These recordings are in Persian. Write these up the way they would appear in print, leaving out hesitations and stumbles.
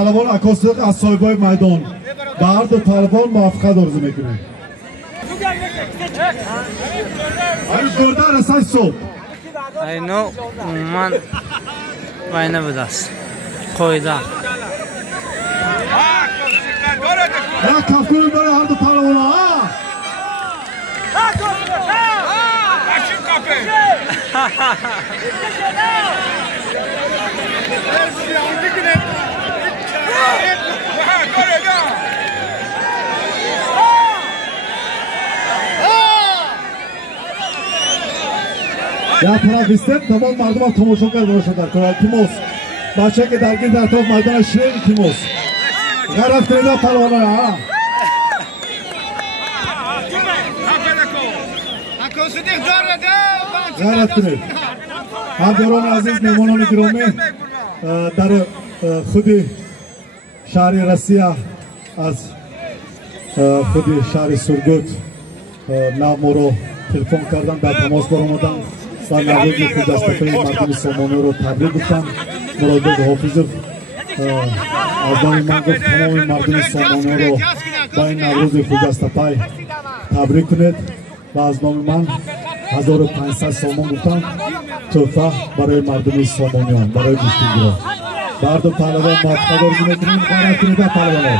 پهلوان اکاستیق از صاحبای میدان به هر دو پهلوان موافقت آرزو میکنیم. همین گرده رسای صبح اینو من باینه بدست قویده یا کفکوی برای هر دو پهلوان ها یا پراویستر تمام مردم ها تماشا کرده باشد در کنار تیموس بچه که درگیر در طرف میدان شیرین تیموس غرف کنید پهلوان ها غرف کنید همکاران عزیز مهمانان گرامی در خود شهر روسیه از خود شهر سورگوت ما رو تلفن کردن در تماس برآمدن و نوروز خجسته مردم سامانه رو تبریک گفتن. مراد حافظ از نام من گفت تمام مردم سامانه رو با این نوروز خجسته تبریک کنید و از نام من 1500 سامان گفتم تحفه برای مردم سامانیان برای گوشتگیران. بر دو پهلوان موفق آرزو میکنیم. غیرت کنید پهلوان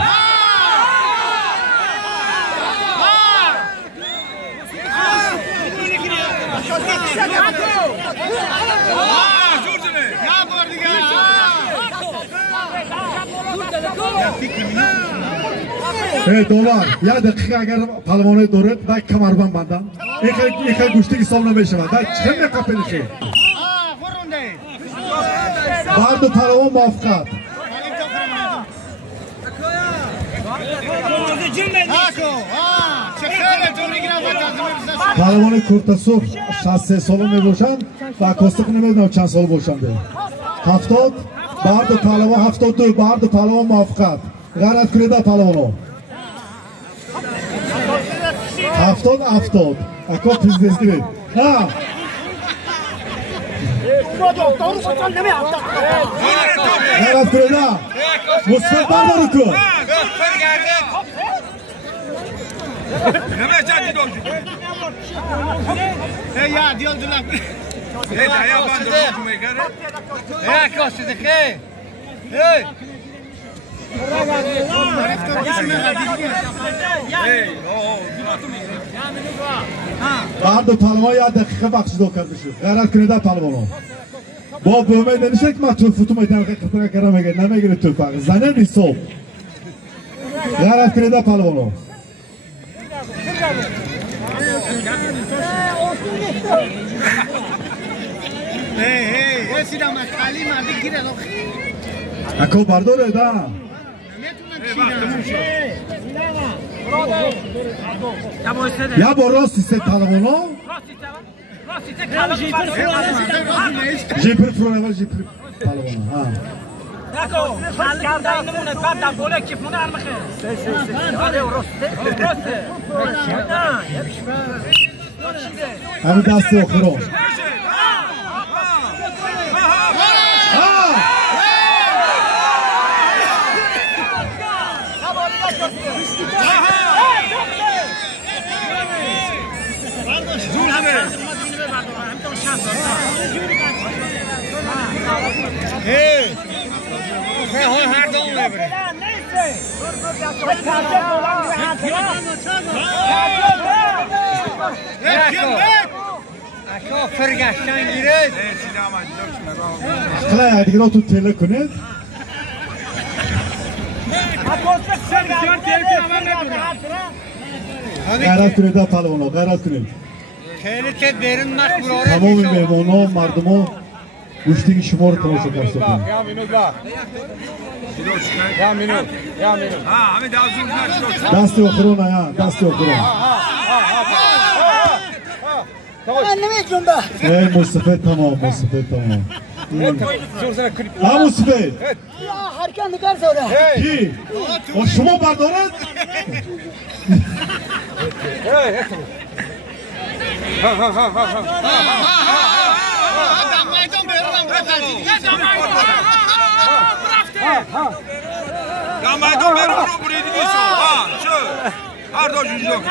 دولار یک دقیقه اگر پهلوانای دارد باید کمربند بندن یک گوشتگی حساب نمیشود در چه نقطه نشه بر دو پهلوان موافقت. پهلوان کورتاسور 63 ساله می باشند و اکاستیق نمیدونم چند سال باشند. 70 بر دو پهلوان 72 بر دو پهلوان موافقت. غیرت کنید پهلوانو 70 اکا پیزدست کنید ها غیرت کنید مصفت بردارو کن نمه جدید آجود یا دیال دولم یا باندو رو میگره یا کاسی دخه بعد دو پهلوان یک دقیقه بخش دو کرده شد. غیرت کنید پهلوانو با بهمه نمیشه که من تو فوتو میتونم خطره کرم میگه نمیگیره تو فقط زنه نیستو. غیرت کنید پهلوانو اکو برداره دا یا با راستی سه پهلوانا جیپر فرونه جیپر پهلوانا همه دست آخران فرگشتن گیرد خیلی دیگه تو تله کنید غیرت کنید ها پهلوانا غیرت کنید تمام مهمان ها مردم ها گوشتگی شما رو تماشا کرده کنید دست آخرون ها دست آخرون ای مصطفی تمام مصطفی تمام ها مصطفی harika nıkar sonra. کی؟ و شما بردارد؟ Ya maydon benim buraya gidiyorsun. Ha, şu. Her doşun yok.